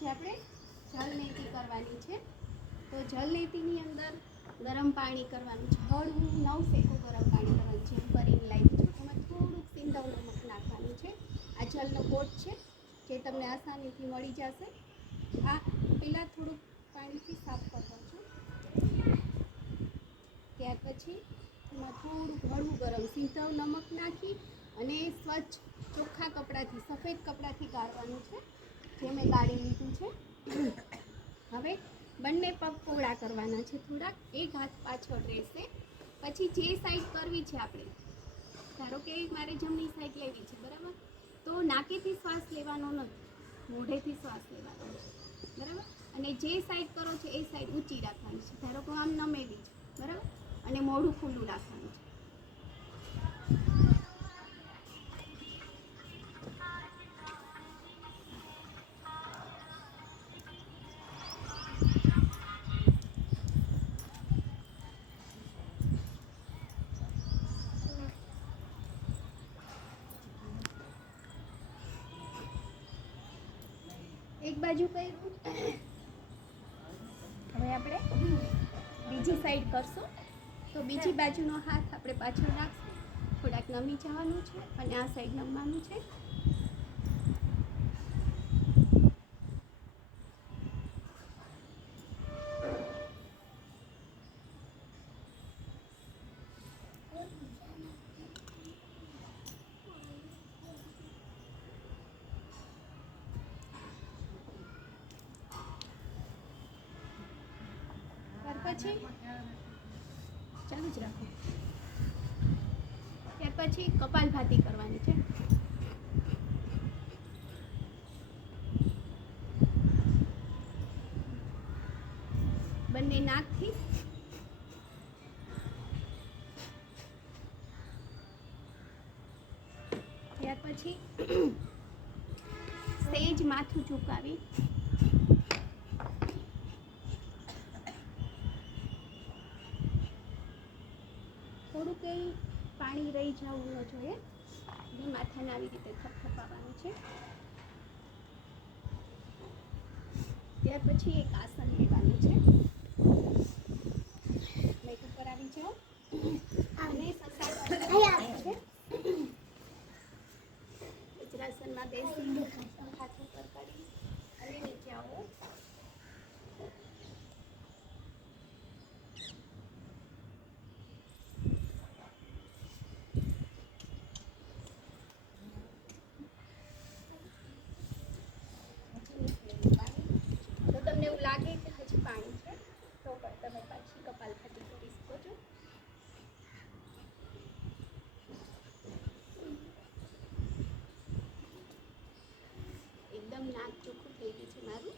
આજે આપણે જલનેતી કરવાની છે. તો જલનેતીની અંદર ગરમ પાણી કરવાનું છે, હળવું નવસેકું ગરમ પાણી કરવાનું છે. કરીને લાવી છું, એમાં થોડુંક સિંધવ નમક નાખવાનું છે. આ જલનો કોટ છે જે તમને આસાનીથી મળી જશે. આ પહેલાં થોડુંક પાણીથી સાફ કરી દઉં છું. ત્યાર પછી એમાં થોડુંક હળવું ગરમ સિંધવ નમક નાખી અને સ્વચ્છ ચોખ્ખા કપડાથી, સફેદ કપડાથી ગાળવાનું છે, જે મેં ગાળી લીધું છે. હવે બંને પગ પહોળા કરવાના છે, થોડાક એક હાથ પાછળ રહેશે. પછી જે સાઈડ કરવી છે આપણે, ધારો કે મારે જમણી સાઈડ લેવી છે, બરાબર? તો નાકેથી શ્વાસ લેવાનો નથી, મોઢેથી શ્વાસ લેવાનો છે, બરાબર? અને જે સાઈડ કરો છો એ સાઈડ ઊંચી રાખવાની છે. ધારો કે આમ નમેલી છે, બરાબર? અને મોઢું ખુલ્લું રાખવાનું છે. એક બાજુ કર્યું, હવે આપણે બીજી સાઈડ કરશું. તો બીજી બાજુનો હાથ આપણે પાછળ રાખશું, થોડાક નમી જવાનું છે અને આ સાઈડ નમવાનું છે. પછી ચાલુ જ રાખો. ત્યાર પછી કપાલભાતી કરવાની છે. બંને નાકથી ત્યાર પછી સહેજ માથું ઝુકાવી થોડું કંઈ પાણી રહી જવું ન જોઈએ. માથાને આવી રીતે થપથપાવવાનું છે. ત્યાર પછી એક આસન લેવાનું છે. મેક ઉપર આવી જાઓ અને છે વજ્રાસનમાં બેસી હાથ ઉપર કરી અને નીચે આવો. તો તમને એવું લાગે કે હજી પાણી છે તો તમે પાછી કપાલભાતી કરી શકો છો. એકદમ નાક ચોખ્ખું થઈ ગયું છે મારું.